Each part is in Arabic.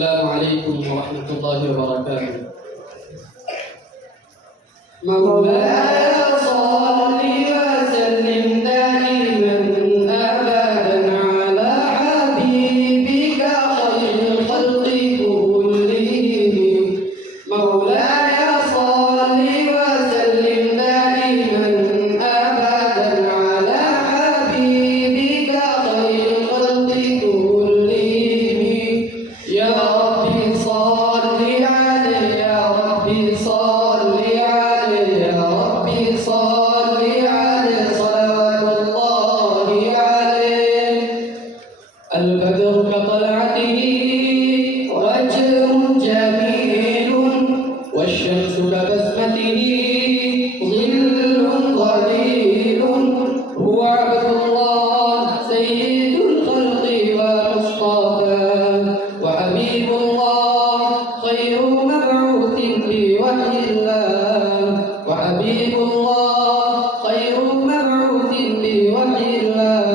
السلام عليكم ورحمة الله وبركاته. مولاي صل وسلم دائما أبدا على حبيبك خير الخلق كلهم. مولاي صل وسلم دائما أبدا على حبيبك خير الخلق كلهم. يا ربي صل عليه، يا ربي صل عليه، يا ربي صل عليه صلوات الله عليه. البدر كطلعته وجه جميل، والشمس كبسمته ظل ظليل. هو عبد الله سيد الخلق ومصطفى، وحبيب الله خير مبعوث بوحي الله، وحبيب الله خير مبعوث بوحي الله.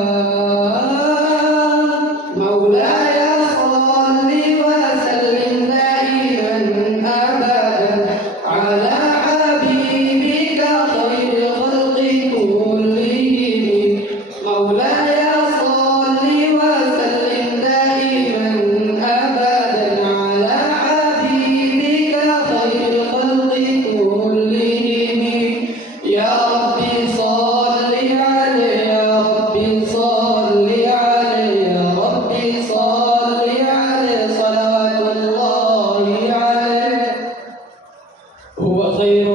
مولاي صل وسلم دائما أبدا على حبيبك خير الخلق كلهم. مولاي صل وسلم دائما أبدا على حبيبك خير الخلق كلهم. يا ربي صل عليه، يا ربي صل عليه، يا ربي صل عليه صلوات الله عليه. هو خير